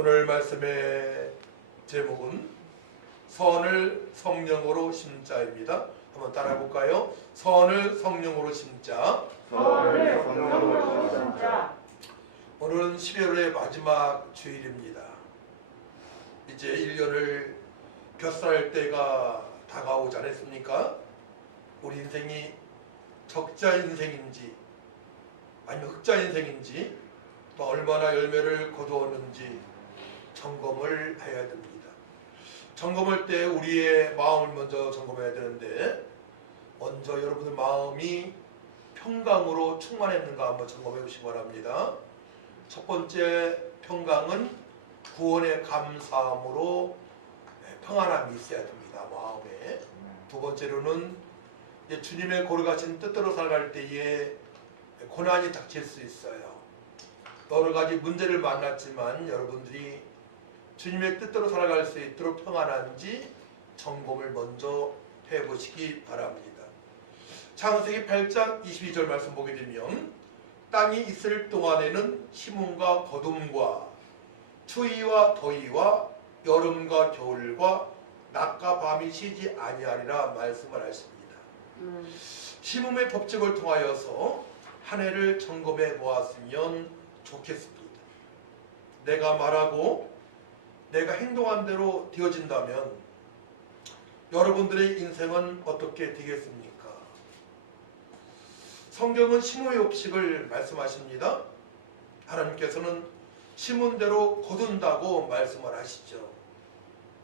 오늘 말씀의 제목은 선을 성령으로 심자입니다. 한번 따라해 볼까요? 선을 성령으로 심자. 선을 성령으로 심자. 오늘은 12월의 마지막 주일입니다. 이제 1년을 벼슬할 때가 다가오지 않았습니까? 우리 인생이 적자 인생인지 아니면 흑자 인생인지 또 얼마나 열매를 거두었는지 점검을 해야 됩니다. 점검할 때 우리의 마음을 먼저 점검해야 되는데, 먼저 여러분의 마음이 평강으로 충만했는가 한번 점검해 보시기 바랍니다. 첫 번째 평강은 구원의 감사함으로 평안함이 있어야 됩니다. 마음에. 두 번째로는 주님의 거룩하신 뜻대로 살아갈 때에 고난이 닥칠 수 있어요. 여러 가지 문제를 만났지만 여러분들이 주님의 뜻대로 살아갈 수 있도록 평안한지 점검을 먼저 해보시기 바랍니다. 창세기 8장 22절 말씀 보게 되면, 땅이 있을 동안에는 심음과 거둠과 추위와 더위와 여름과 겨울과 낮과 밤이 쉬지 아니하리라 말씀을 하십니다. 심음의 법칙을 통하여서 한 해를 점검해 보았으면 좋겠습니다. 내가 말하고 내가 행동한 대로 되어진다면 여러분들의 인생은 어떻게 되겠습니까? 성경은 심음의 법칙을 말씀하십니다. 하나님께서는 심은 대로 거둔다고 말씀을 하시죠.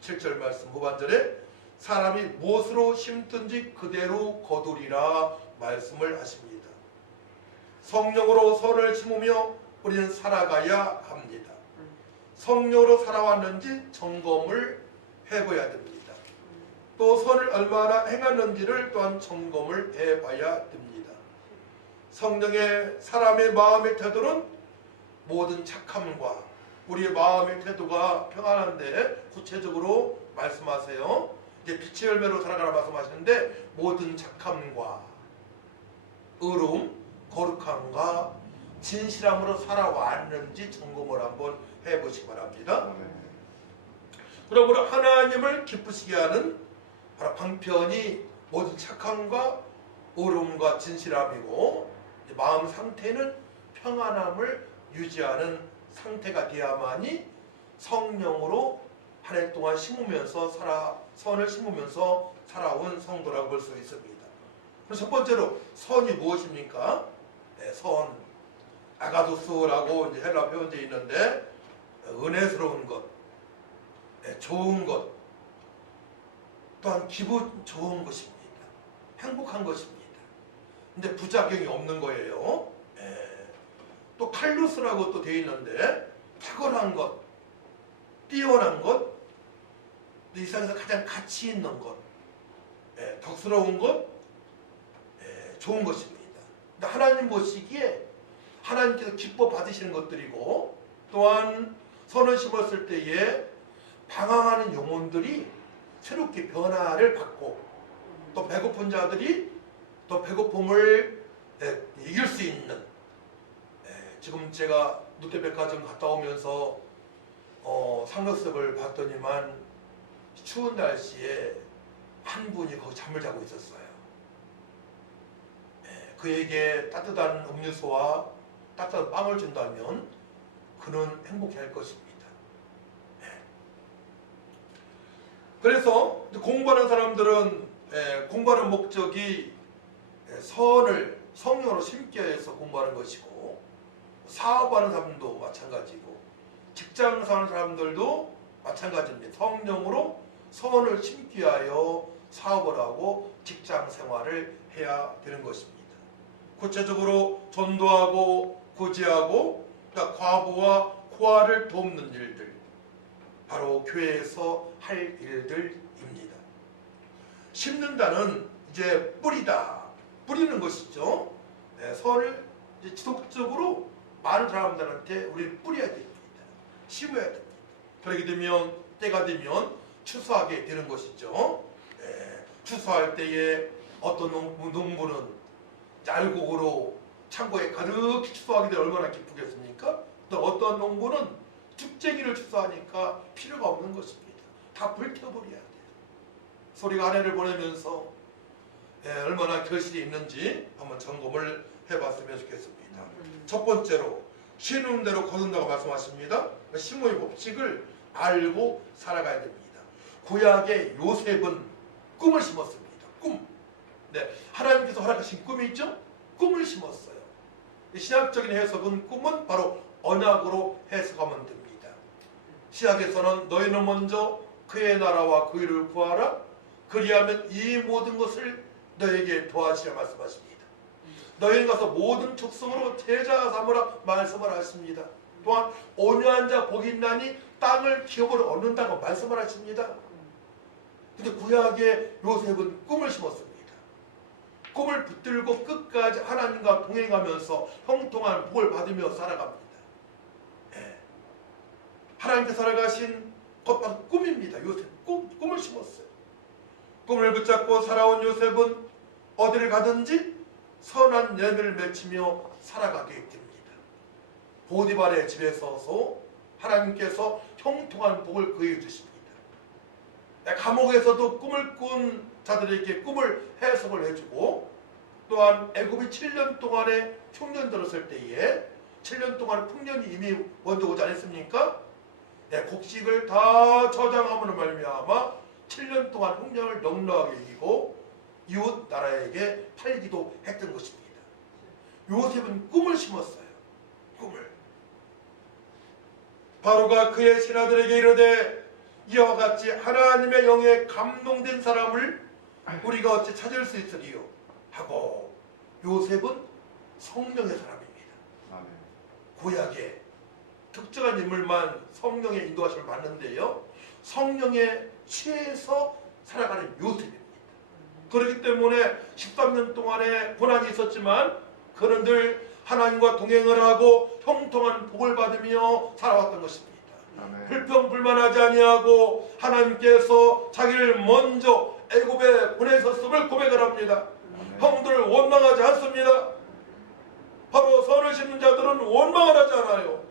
7절 말씀 후반절에 사람이 무엇으로 심든지 그대로 거두리라 말씀을 하십니다. 성령으로 선을 심으며 우리는 살아가야 합니다. 성령으로 살아왔는지 점검을 해봐야 됩니다. 또 선을 얼마나 행했는지를 또한 점검을 해봐야 됩니다. 성령의 사람의 마음의 태도는 모든 착함과 우리의 마음의 태도가 평안한데, 구체적으로 말씀하세요. 이제 빛의 열매로 살아가라 말씀하시는데, 모든 착함과 의로움, 거룩함과 진실함으로 살아왔는지 점검을 한번 해보시기 바랍니다. 그러므로 하나님을 기쁘시게 하는 바로 방편이 모든 착함과 의로움과 진실함이고, 마음 상태는 평안함을 유지하는 상태가 되어야만이 성령으로 한 해 동안 선을 심으면서 살아온 성도라고 볼 수 있습니다. 그래서 첫 번째로 선이 무엇입니까? 네, 선. 아가도스라고 이제 헬라 표현되어 있는데, 은혜스러운 것, 좋은 것, 또한 기분 좋은 것입니다. 행복한 것입니다. 근데 부작용이 없는 거예요. 또 칼루스라고 또 되어 있는데, 탁월한 것, 뛰어난 것, 이 세상에서 가장 가치 있는 것, 덕스러운 것, 좋은 것입니다. 근데 하나님 보시기에 하나님께서 기뻐 받으시는 것들이고, 또한 선을 심었을 때에 방황하는 영혼들이 새롭게 변화를 받고, 또 배고픈 자들이 또 배고픔을 이길 수 있는, 지금 제가 롯데백화점 갔다 오면서 상록석을 봤더니만 추운 날씨에 한 분이 거기 잠을 자고 있었어요. 그에게 따뜻한 음료수와 따뜻한 빵을 준다면 그는 행복해할 것입니다. 그래서 공부하는 사람들은 공부하는 목적이 선을 성령으로 심기 위해서 공부하는 것이고, 사업하는 사람도 마찬가지고, 직장 사는 사람들도 마찬가지입니다. 성령으로 선을 심기 위하여 사업을 하고 직장 생활을 해야 되는 것입니다. 구체적으로 전도하고 구제하고 과부와 고아를 돕는 일들, 바로 교회에서 할 일들입니다. 심는다는 이제 뿌리는 것이죠. 선을 이제 지속적으로 많은 사람들한테 우리는 뿌려야 됩니다. 심어야 됩니다. 그렇게 되면 때가 되면 추수하게 되는 것이죠. 추수할 때에 어떤 농부는 알곡으로 창고에 가득히 추수하게 되면 얼마나 기쁘겠습니까? 또 어떤 농부는 죽쟁이를 추수하니까 필요가 없는 것입니다. 다 불태워버려야 돼요. 소리가 아내를 보내면서 얼마나 결실이 있는지 한번 점검을 해봤으면 좋겠습니다. 첫 번째로 심은 대로 거둔다고 말씀하십니다. 심의 법칙을 알고 살아가야 됩니다. 구약의 요셉은 꿈을 심었습니다. 꿈. 네, 하나님께서 허락하신 꿈이 있죠? 꿈을 심었어요. 신학적인 해석은 꿈은 바로 언약으로 해석하면 됩니다. 신약에서는 너희는 먼저 그의 나라와 그 일을 구하라. 그리하면 이 모든 것을 너에게 도와주시라 말씀하십니다. 너희는 가서 모든 족속으로 제자 삼으라 말씀을 하십니다. 또한 온유한 자 복이 있나니 땅을 기업으로 얻는다고 말씀을 하십니다. 근데 구약의 요셉은 꿈을 심었습니다. 꿈을 붙들고 끝까지 하나님과 동행하면서 형통한 복을 받으며 살아갑니다. 하나님께서 살아가신 것 바로 꿈입니다. 요셉 꿈을 심었어요. 꿈을 붙잡고 살아온 요셉은 어디를 가든지 선한 연을 맺히며 살아가게 됩니다. 보디발의 집에 서서 하나님께서 형통한 복을 그에 주십니다. 감옥에서도 꿈을 꾼 자들에게 꿈을 해석을 해주고, 또한 애굽이 7년 동안의 흉년 들었을 때에 7년 동안의 풍년이 이미 먼저 오지 않았습니까? 곡식을 다 저장함으로 말미암아 7년 동안 흉년을 넉넉하게 이기고 이웃 나라에게 팔기도 했던 것입니다. 요셉은 꿈을 심었어요. 꿈을. 바로가 그의 신하들에게 이르되 이와 같이 하나님의 영에 감동된 사람을 우리가 어찌 찾을 수 있으리요 하고, 요셉은 성령의 사람입니다. 아멘. 구약에 특정한 인물만 성령의 인도하심을 받는데요, 성령에 취해서 살아가는 요셉입니다. 그렇기 때문에 13년 동안의 고난이 있었지만 그는 늘 하나님과 동행을 하고 형통한 복을 받으며 살아왔던 것입니다. 아멘. 불평불만하지 아니하고 하나님께서 자기를 먼저 애굽에 보내셨음을 고백을 합니다. 아멘. 형들을 원망하지 않습니다. 바로 선을 심는 자들은 원망을 하지 않아요.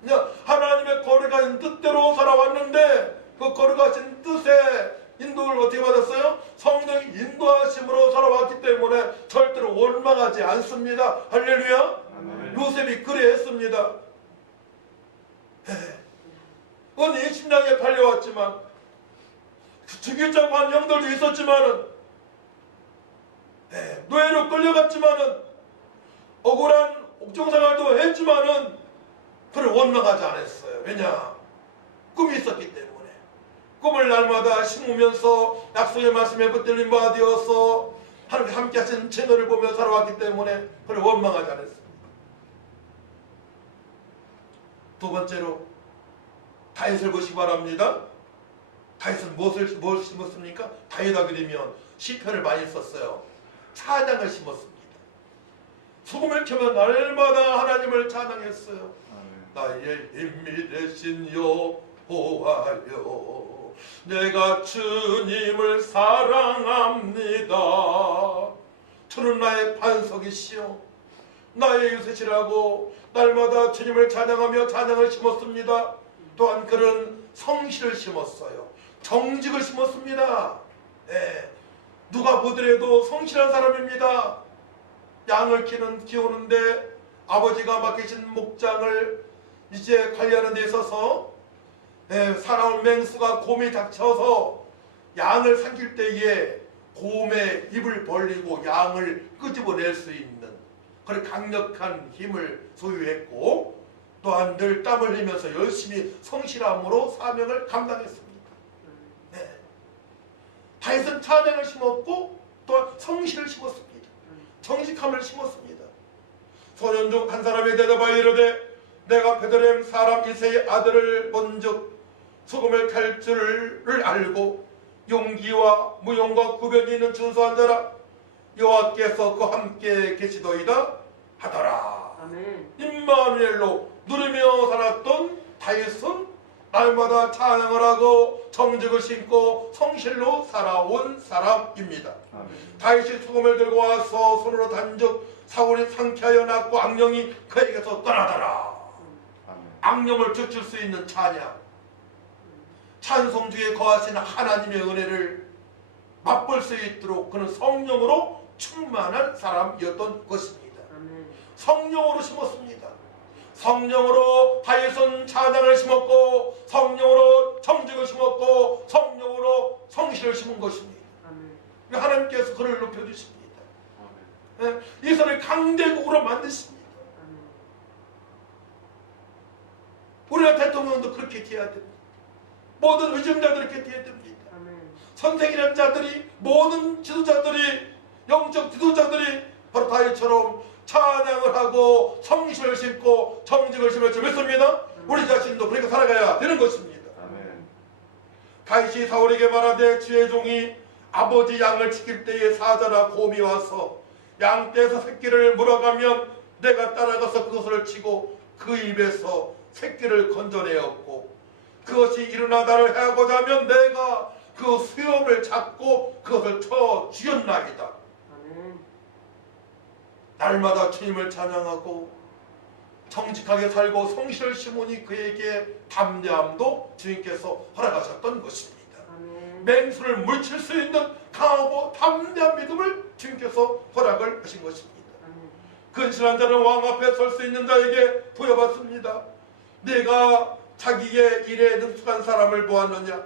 그냥 하나님의 거룩한 뜻대로 살아왔는데 그 거룩하신 뜻에 인도를 어떻게 받았어요? 성령이 인도하심으로 살아왔기 때문에 절대로 원망하지 않습니다. 할렐루야. 아멘. 요셉이 그래 했습니다. 언니 심장에 팔려왔지만 죽이자고 한 형들도 있었지만은 노예로 끌려갔지만은 억울한 옥정생활도 했지만은 그를 원망하지 않았어요. 왜냐? 꿈이 있었기 때문에. 꿈을 날마다 심으면서 약속의 말씀에 붙들린 바 되어서 하나님께 함께 하신 채널을 보며 살아왔기 때문에 그를 원망하지 않았습니다. 두 번째로 다윗을 보시기 바랍니다. 다윗은 뭘 심었습니까? 다윗아 그리면 시편을 많이 썼어요. 찬양을 심었습니다. 소금을 켜면 날마다 하나님을 찬양했어요. 나의 힘이 되신 여호와여, 내가 주님을 사랑합니다. 주는 나의 반석이시여 나의 유세시라고 날마다 주님을 찬양하며 찬양을 심었습니다. 또한 그는 성실을 심었어요. 정직을 심었습니다. 누가 보더라도 성실한 사람입니다. 양을 키우는데 아버지가 맡기신 목장을 이제 관리하는 데 있어서 살아온 맹수가 곰이 닥쳐서 양을 삼킬 때에 곰의 입을 벌리고 양을 끄집어낼 수 있는 그런 강력한 힘을 소유했고, 또한 늘 땀을 흘리면서 열심히 성실함으로 사명을 감당했습니다. 다윗은 찬양을 심었고 또한 성실을 심었습니다. 정직함을 심었습니다. 소년 중 한 사람이 대답하여 이르되 내가 베들레헴 사람 이새의 아들을 본즉 소금을 탈 줄을 알고 용기와 무용과 구변이 있는 준수한 자라, 여호와께서 그와 함께 계시더이다 하더라. 아멘. 임마누엘로 누리며 살았던 다윗은 날마다 찬양을 하고 정직을 심고 성실로 살아온 사람입니다. 아멘. 다윗이 수금을 들고 와서 손으로 단즉 사울이 상쾌하여 낳고 악령이 그에게서 떠나더라. 아멘. 악령을 쫓을 수 있는 찬양, 찬송 중에 거하시는 하나님의 은혜를 맛볼 수 있도록 그는 성령으로 충만한 사람이었던 것입니다. 성령으로 심었습니다. 성령으로 다윗은 찬양을 심었고, 성령으로 정직을 심었고, 성령으로 성실을 심은 것입니다. 하나님께서 그를 높여주십니다. 이스라엘 강대국으로 만드십니다. 우리나라 대통령도 그렇게 돼야 됩니다. 모든 의정자들이 그렇게 돼야 됩니다. 선생이라는 자들이, 모든 지도자들이, 영적 지도자들이 바로 다윗처럼 찬양을 하고 성실을 심고 정직을 심었죠. 믿습니다. 우리 자신도 그렇게 살아가야 되는 것입니다. 다윗이 사울에게 말하되 주의 종이 아버지 양을 지킬 때에 사자나 곰이 와서 양떼에서 새끼를 물어가면 내가 따라가서 그것을 치고 그 입에서 새끼를 건져내었고, 그것이 일어나 나를 해하고자 하면 내가 그 수염을 잡고 그것을 쳐 죽였나이다. 날마다 주님을 찬양하고 정직하게 살고 성실을 심으니 그에게 담대함도 주님께서 허락하셨던 것입니다. 맹수를 물칠 수 있는 강하고 담대한 믿음을 주님께서 허락을 하신 것입니다. 근신한 자는 왕 앞에 설 수 있는 자에게 부여받습니다. 내가 자기의 일에 능숙한 사람을 보았느냐?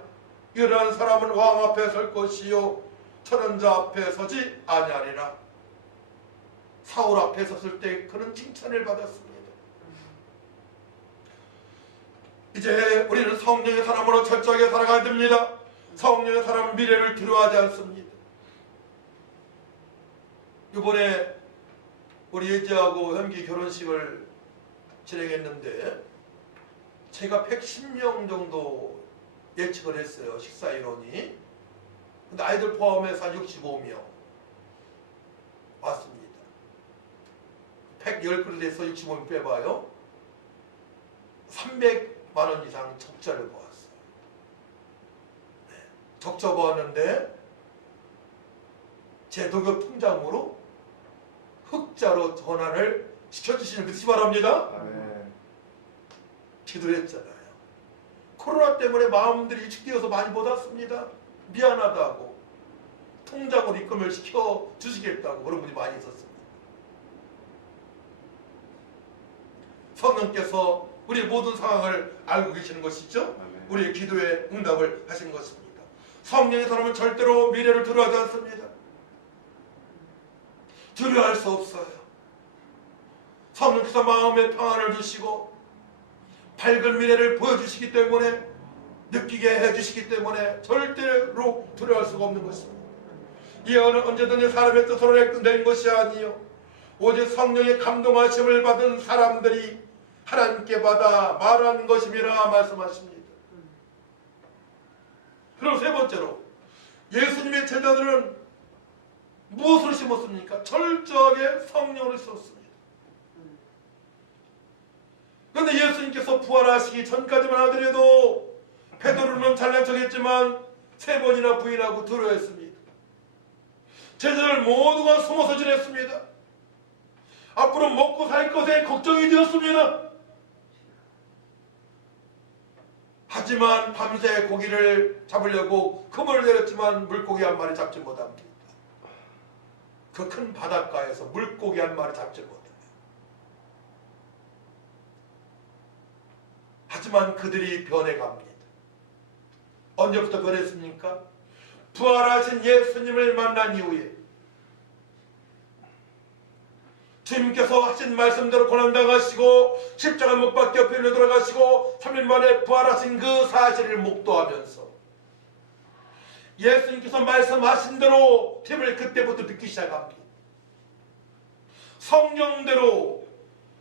이러한 사람은 왕 앞에 설 것이요 저런 자 앞에 서지 아니하리라. 사울 앞에 섰을 때 그는 칭찬을 받았습니다. 이제 우리는 성령의 사람으로 철저하게 살아가야 됩니다. 성령의 사람은 미래를 두려워하지 않습니다. 이번에 우리 예지하고 현기 결혼식을 진행했는데 제가 110명 정도 예측을 했어요. 식사 인원이. 근데 아이들 포함해서 한 65명 왔습니다. 110그릇에서 65명 빼봐요. 300만 원 이상 적자를 보았어요. 네. 적자 보았는데 제 도교 통장으로 흑자로 전환을 시켜주시는 믿으시 바랍니다. 기도했잖아요. 코로나 때문에 마음들이 위축되어서 많이 못 왔습니다. 미안하다고, 통장으로 입금을 시켜주시겠다고 그런 분이 많이 있었습니다. 성령께서 우리의 모든 상황을 알고 계시는 것이죠. 우리의 기도에 응답을 하신 것입니다. 성령의 사람은 절대로 미래를 두려워하지 않습니다. 두려워할 수 없어요. 성령께서 마음에 평안을 주시고 밝은 미래를 보여주시기 때문에, 느끼게 해주시기 때문에 절대로 두려워할 수가 없는 것입니다. 예언은 언제든지 사람의 뜻으로 낸 것이 아니요 오직 성령의 감동하심을 받은 사람들이 하나님께 받아 말한 것임이라 말씀하십니다. 그리고 세 번째로, 예수님의 제자들은 무엇을 심었습니까? 철저하게 성령을 심었습니다. 그런데 예수님께서 부활하시기 전까지만 하더라도 베드로는 잘난 척했지만 3번이나 부인하고 두려워했습니다. 제자들 모두가 숨어서 지냈습니다. 앞으로 먹고 살 것에 걱정이 되었습니다. 하지만 밤새 고기를 잡으려고 그물을 내렸지만 물고기 한 마리 잡지 못합니다. 그 큰 바닷가에서 물고기 한 마리 잡지 못해요. 하지만 그들이 변해갑니다. 언제부터 변했습니까? 부활하신 예수님을 만난 이후에 주님께서 하신 말씀대로 고난당하시고 십자가 못 박혀 빌려 돌아가시고 3일 만에 부활하신 그 사실을 목도하면서 예수님께서 말씀하신 대로 힘을 그때부터 듣기 시작합니다. 성령대로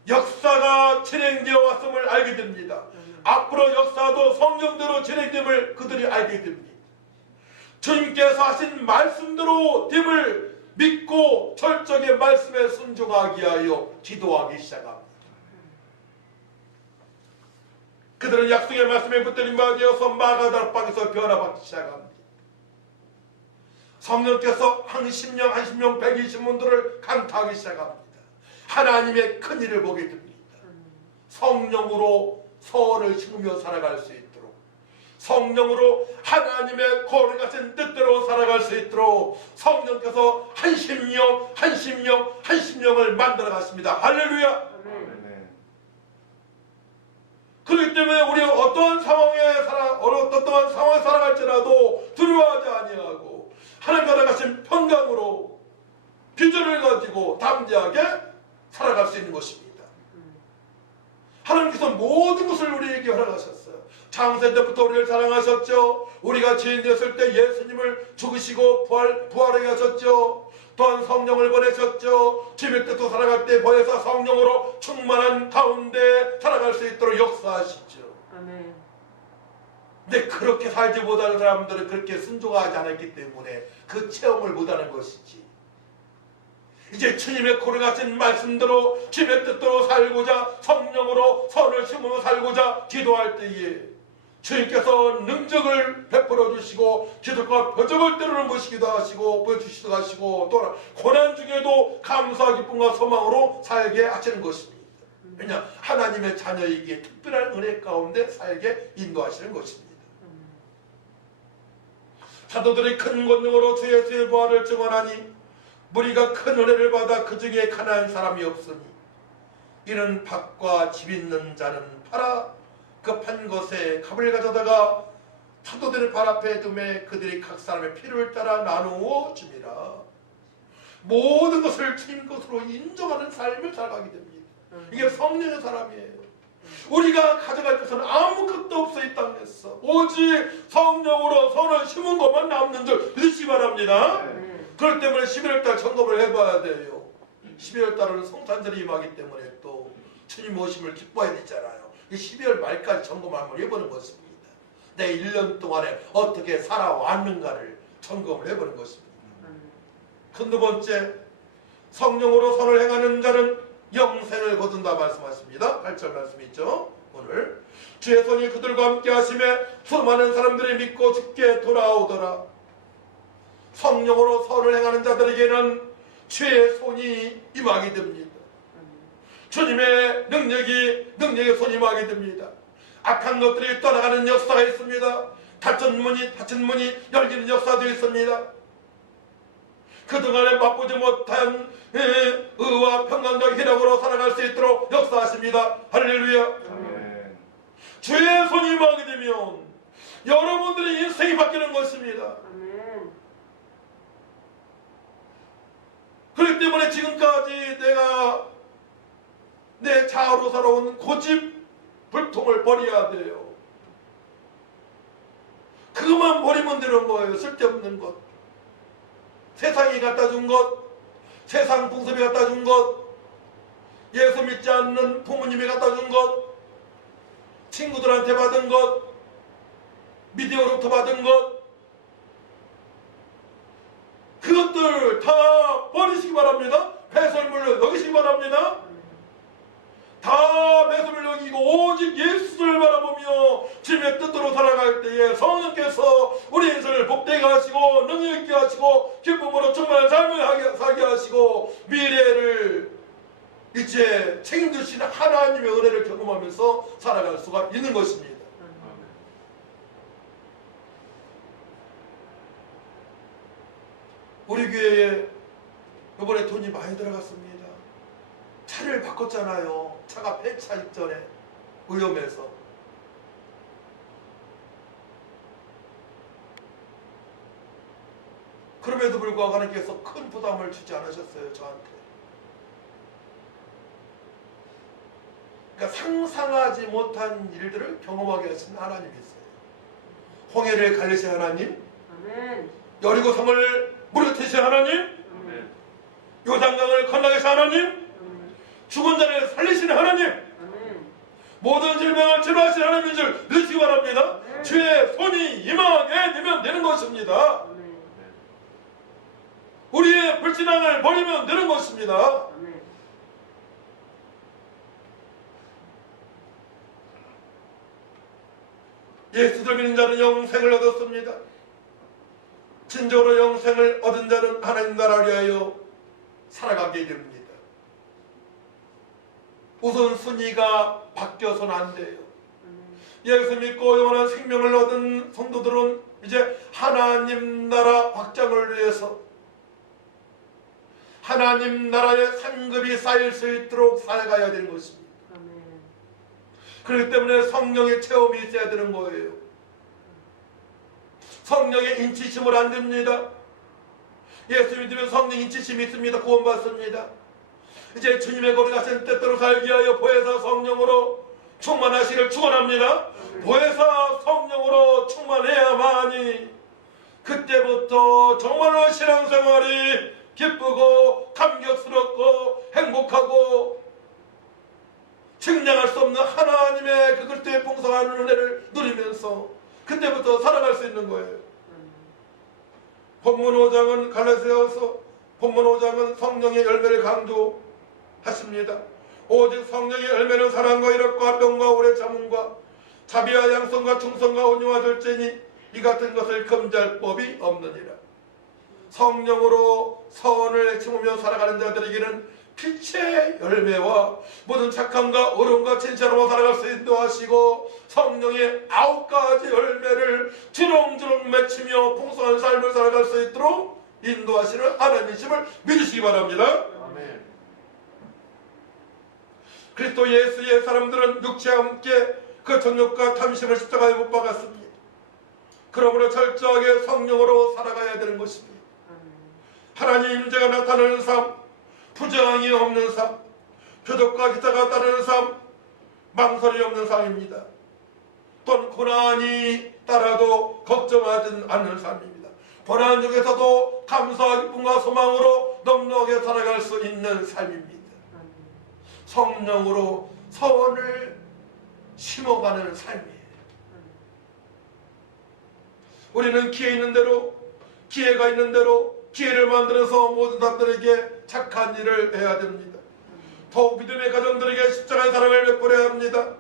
역사가 진행되어 왔음을 알게 됩니다. 앞으로 역사도 성령대로 진행됨을 그들이 알게 됩니다. 주님께서 하신 말씀대로 됨을 믿고 철저하게 말씀에 순종하기 위하여 기도하기 시작합니다. 그들은 약속의 말씀에 붙들림 받아서 마가다락방에서 변화받기 시작합니다. 성령께서 한 10명, 120분들을 강타하기 시작합니다. 하나님의 큰 일을 보게 됩니다. 성령으로 선을 심으며 살아갈 수 있도록, 성령으로 하나님의 거룩하신 뜻대로 살아갈 수 있도록 성령께서 한 심령을 만들어 가십니다. 할렐루야. 그렇기 때문에 우리 어떠한 상황에 살아갈지라도 두려워하지 아니하고 하나님과 같은 평강으로 비전을 가지고 담대하게 살아갈 수 있는 것입니다. 하나님께서 모든 것을 우리에게 허락하셨어요. 창세 때부터 우리를 사랑하셨죠. 우리가 죄인 되었을 때 예수님을 죽으시고 부활하게 하셨죠. 또한 성령을 보내셨죠. 주님의 뜻도 살아갈 때 보내서 성령으로 충만한 가운데 살아갈 수 있도록 역사하시죠. 아멘. 근데 그렇게 살지 못하는 사람들은 그렇게 순종하지 않았기 때문에 그 체험을 못하는 것이지. 이제 주님의 거룩하신 말씀대로 주님의 뜻대로 살고자 성령으로 선을 심으며 살고자 기도할 때에 주님께서 능력을 베풀어 주시고 기도과 표적을 때로는 보시기도 하시고 보여주시기도 하시고 또 고난 중에도 감사와 기쁨과 소망으로 살게 하시는 것입니다. 왜냐? 하나님의 자녀에게 특별한 은혜 가운데 살게 인도하시는 것입니다. 사도들이 큰 권능으로 주 예수의 부활을 증언하니 무리가 큰 은혜를 받아 그 중에 가난한 사람이 없으니 이는 밭과 집 있는 자는 팔아 급한 것에 값을 가져다가 사도들의 발 앞에 두매 그들이 각 사람의 필요를 따라 나누어 줍니다. 모든 것을 주님 것으로 인정하는 삶을 살아가게 됩니다. 이게 성령의 사람이에요. 우리가 가져갈 것은 아무것도 없어 이 땅에서 오직 성령으로 선을 심은 것만 남는 줄 믿으시기 바랍니다. 그렇기 때문에 11월달 점검을 해봐야 돼요. 12월달은 성탄절이 임하기 때문에 또 주님 오심을 기뻐해야 되잖아요. 12월 말까지 점검을 한번 해보는 것입니다. 내 1년 동안에 어떻게 살아왔는가를 점검을 해보는 것입니다. 큰 두 번째, 성령으로 선을 행하는 자는 영생을 거둔다 말씀하십니다. 8절 말씀 있죠. 오늘 주의 손이 그들과 함께 하심에 수많은 사람들이 믿고 주께 돌아오더라. 성령으로 선을 행하는 자들에게는 주의 손이 임하게 됩니다. 주님의 능력의 손이 임하게 됩니다. 악한 것들이 떠나가는 역사가 있습니다. 닫힌 문이 열리는 역사도 있습니다. 그동안에 맛보지 못한 의와 평강과 희락으로 살아갈 수 있도록 역사하십니다. 할렐루야. 아멘. 주의 손이 임하게 되면 여러분들의 인생이 바뀌는 것입니다. 아멘. 그렇기 때문에 지금까지 내가 내 자아로 살아온 고집 불통을 버려야 돼요. 그것만 버리면 되는 거예요. 쓸데없는 것, 세상이 갖다 준 것, 세상 풍습이 갖다 준 것, 예수 믿지 않는 부모님이 갖다 준 것, 친구들한테 받은 것, 미디어로부터 받은 것, 그것들 다 버리시기 바랍니다. 배설물로 여기시기 바랍니다. 다 배설물 여기고 오직 예수를 바라보며 주님의 뜻대로 살아갈 때에 성령께서 우리 인생을 복되게 하시고 능력 있게 하시고 기쁨으로 충만한 삶을 살게 하시고 미래를 이제 책임지시는 하나님의 은혜를 경험하면서 살아갈 수가 있는 것입니다. 우리 교회에 이번에 돈이 많이 들어갔습니다. 차를 바꿨잖아요. 차가 폐차 직전에 위험해서. 그럼에도 불구하고 하나님께서 큰 부담을 주지 않으셨어요. 저한테. 그러니까 상상하지 못한 일들을 경험하게 하신 하나님이 있어요. 홍해를 갈리신 하나님, 아멘. 여리고성을 무너뜨리신 하나님, 아멘. 요단강을 건너게 하신 하나님, 죽은 자를 살리시는 하나님, 아멘. 모든 질병을 치료하시는 하나님인 줄 믿으시기 바랍니다. 주의 손이 임하게 되면 되는 것입니다. 아멘. 우리의 불신앙을 버리면 되는 것입니다. 아멘. 예수를 믿는 자는 영생을 얻었습니다. 진정으로 영생을 얻은 자는 하나님 나라를 위하여 살아가게 됩니다. 우선순위가 바뀌어서는 안 돼요. 예수 믿고 영원한 생명을 얻은 성도들은 이제 하나님 나라 확장을 위해서 하나님 나라의 상급이 쌓일 수 있도록 살아가야 되는 것입니다. 아멘. 그렇기 때문에 성령의 체험이 있어야 되는 거예요. 성령의 인치심을 안 됩니다. 예수 믿으면 성령 인치심이 있습니다. 구원받습니다. 이제 주님의 거룩 하신 때대로 살기 위하여 보혜사 성령으로 충만하시기를 축원합니다. 보혜사 성령으로 충만해야만이 그때부터 정말로 신앙생활이 기쁘고 감격스럽고 행복하고 측량할 수 없는 하나님의 그 그리스도의 풍성한 은혜를 누리면서 그때부터 살아갈 수 있는 거예요. 본문 5장은 갈라디아서 본문 5장은 성령의 열매를 강조하십니다. 오직 성령의 열매는 사랑과 희락과 평과 오래 참음과 자비와 양성과 충성과 온유와 절제니 이 같은 것을 금지할 법이 없느니라. 성령으로 선을 심으며 살아가는 자들에게는 빛의 열매와 모든 착함과 어려움과 진실함으로 살아갈 수 인도하시고 성령의 9가지 열매를 주렁주렁 맺히며 풍성한 삶을 살아갈 수 있도록 인도하시는 하나님이심을 믿으시기 바랍니다. 아멘. 그리스도 예수의 사람들은 육체와 함께 그 정욕과 탐심을 십자가에 못 박았습니다. 그러므로 철저하게 성령으로 살아가야 되는 것입니다. 하나님 임재가 나타나는 삶, 부정이 없는 삶, 표적과 기사가 따르는 삶, 망설이 없는 삶입니다. 또한 고난이 따라도 걱정하지 않는 삶입니다. 고난 중에서도 감사와 기쁨과 소망으로 넉넉하게 살아갈 수 있는 삶입니다. 성령으로 선을 심어가는 삶이에요. 우리는 기회 있는 대로, 기회가 있는 대로 기회를 만들어서 모든 사람들에게 착한 일을 해야 됩니다. 더욱 믿음의 가정들에게 십자가의 사랑을 베풀어야 합니다.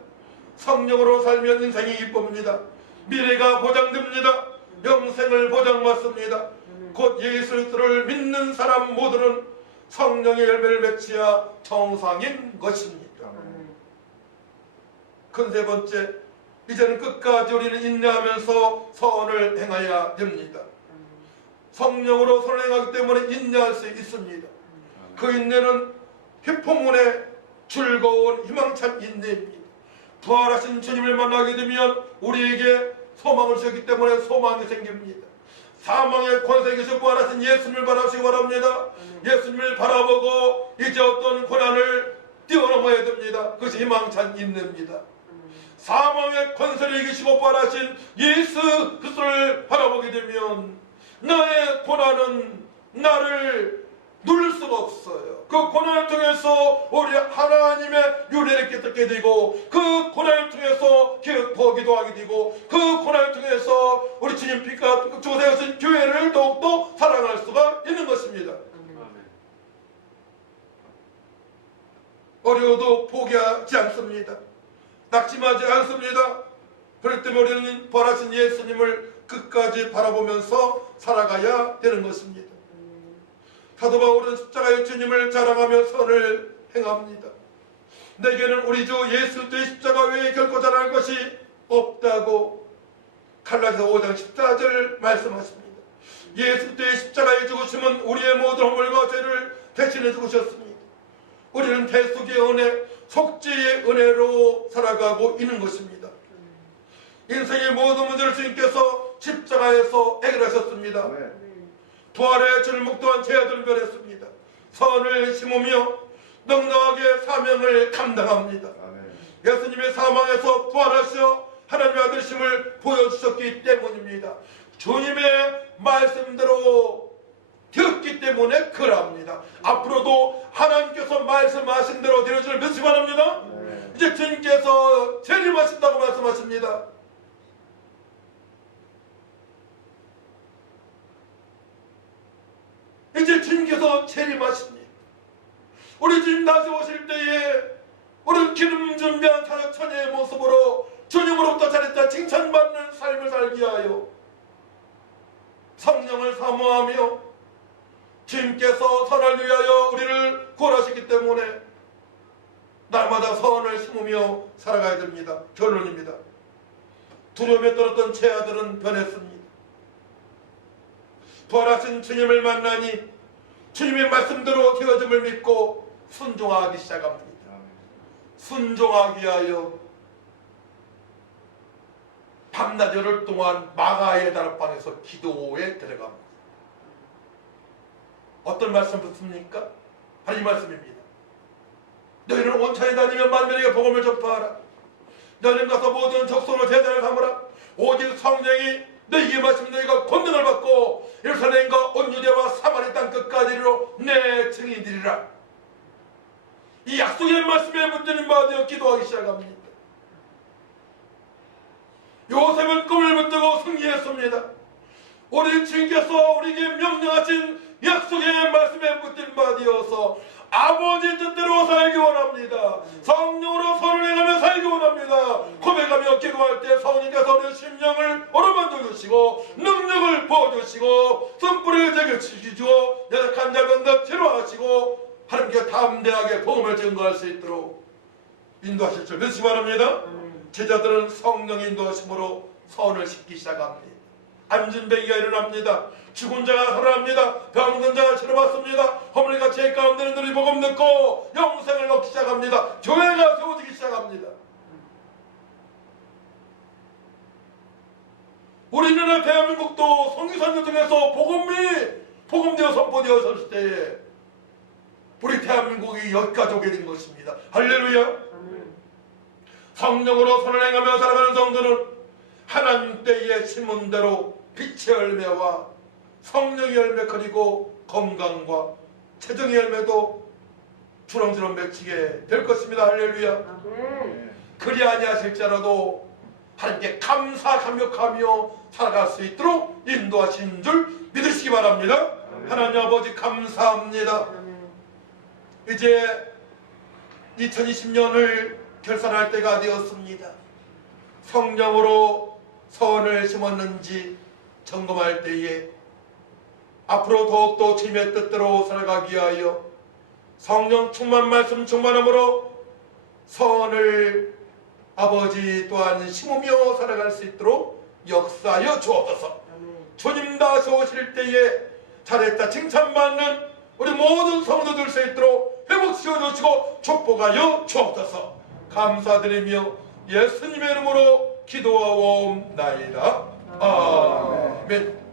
성령으로 살면 인생이 기쁩니다. 미래가 보장됩니다. 영생을 보장받습니다. 곧 예수 그리스도를 믿는 사람 모두는 성령의 열매를 맺어야 정상인 것입니다. 큰 세 번째, 이제는 끝까지 우리는 인내하면서 선을 행해야 됩니다. 성령으로 선을 행하기 때문에 인내할 수 있습니다. 그 인내는 희포문의 즐거운 희망찬 인내입니다. 부활하신 주님을 만나게 되면 우리에게 소망을 주셨기 때문에 소망이 생깁니다. 사망의 권세 계신 부활하신 예수님을 바라시기 바랍니다. 예수님을 바라보고 이제 어떤 고난을 뛰어넘어야 됩니다. 그것이 희망찬 인내입니다. 사망의 권세를 이기시고 부활하신 예수 그리스도를 바라보게 되면 나의 고난은 나를 누릴 수가 없어요. 그 고난을 통해서 우리 하나님의 윤회를 깨닫게 되고 그 고난을 통해서 더 기도하게 되고 그 고난을 통해서 우리 주님 피가 조세하신 교회를 더욱더 사랑할 수가 있는 것입니다. 어려워도 포기하지 않습니다. 낙심하지 않습니다. 그렇기 때문에 우리는 부활하신 예수님을 끝까지 바라보면서 살아가야 되는 것입니다. 사도 바울은 십자가의 주님을 자랑하며 선을 행합니다. 내게는 우리 주 예수 그리스도의 십자가 외에 결코 자랑할 것이 없다고 갈라디아서 5장 14절 말씀하십니다. 예수 그리스도의 십자가의 죽으심은 우리의 모든 허물과 죄를 대신해 죽으셨습니다. 우리는 대속의 은혜, 속죄의 은혜로 살아가고 있는 것입니다. 인생의 모든 문제를 주님께서 십자가에서 해결하셨습니다. 부활의 주를 목도한 제 아들을 변했습니다. 선을 심으며 넉넉하게 사명을 감당합니다. 예수님의 사망에서 부활하셔 하나님의 아들심을 보여주셨기 때문입니다. 주님의 말씀대로 되었기 때문에 그럽니다. 앞으로도 하나님께서 말씀하신 대로 되어지를 믿으시기 바랍니다. 이제 주님께서 재림하신다고 말씀하십니다. 이제 주님께서 재림하십니다. 우리 주님 다시 오실 때에 우리는 기름 준비한 사역 처녀의 모습으로 주님으로부터 잘했다 칭찬받는 삶을 살기 위하여 성령을 사모하며 주님께서 선을 위하여 우리를 구원하셨기 때문에 날마다 선을 심으며 살아가야 됩니다. 결론입니다. 두려움에 떨었던 제 아들은 변했습니다. 부활하신 주님을 만나니 주님의 말씀대로 되어짐을 믿고 순종하기 시작합니다. 순종하기 위하여 밤낮 열흘 동안 마가의 다락방에서 기도에 들어갑니다. 어떤 말씀 듣습니까? 바로 이 말씀입니다. 너희는 온천에 다니며 만민에게 복음을 전파하라. 너희는 가서 모든 적성을 제자를 삼으라. 오직 성령이 너희에게 마시면 너희가 권능을 받고 예루살렘과 온 유대와 사마리 땅 끝까지 이르러 내 증인이리라. 이 약속의 말씀에 붙드는 바 되어 기도하기 시작합니다. 요셉은 꿈을 붙들고 승리했습니다. 우리 주님께서 우리에게 명령하신 약속의 말씀에 붙든 바 되어서 아버지 뜻대로 살기 원합니다. 성령으로 선을 행하며 살기 원합니다. 고백하며 기도할 때 성령께서 우리의 심령을 어루만져 주시고 능력을 부어주시고 쓴뿌리를 제거시키시고 연약한 자병들 치료하시고 하나님께 담대하게 복음을 증거할 수 있도록 인도하실 줄 믿으시기 바랍니다. 제자들은 성령 인도하심으로 선을 씻기 시작합니다. 안진뱅이가 일어납니다. 죽은 자가 살아납니다. 병든 자가 치료받습니다. 허물이가 죄 가운데 있는 들이 복음 듣고 영생을 얻기 시작합니다. 교회가 세워지기 시작합니다. 우리나라 대한민국도 선교사님 중에서 복음되어 선포되었을 때에 우리 대한민국이 역가족이 된 것입니다. 할렐루야. 성령으로 선을 행하며 살아가는 성도는 하나님 때에 심은 대로 빛의 열매와 성령의 열매 그리고 건강과 체정의 열매도 주렁주렁 맺히게 될 것입니다. 할렐루야. 그리 아니하실지라도 하나님께 감사감격하며 살아갈 수 있도록 인도하신 줄 믿으시기 바랍니다. 하나님 아버지 감사합니다. 이제 2020년을 결산할 때가 되었습니다. 성령으로 선을 심었는지 점검할 때에 앞으로 더욱더 주님의 뜻대로 살아가기 위하여 성령 충만 말씀 충만함으로 선을 아버지 또한 심으며 살아갈 수 있도록 역사하여 주옵소서. 주님 다시 오실 때에 잘했다 칭찬받는 우리 모든 성도들 수 있도록 회복시켜 주시고 축복하여 주옵소서. 감사드리며 예수님의 이름으로 기도하옵나이다. 아멘.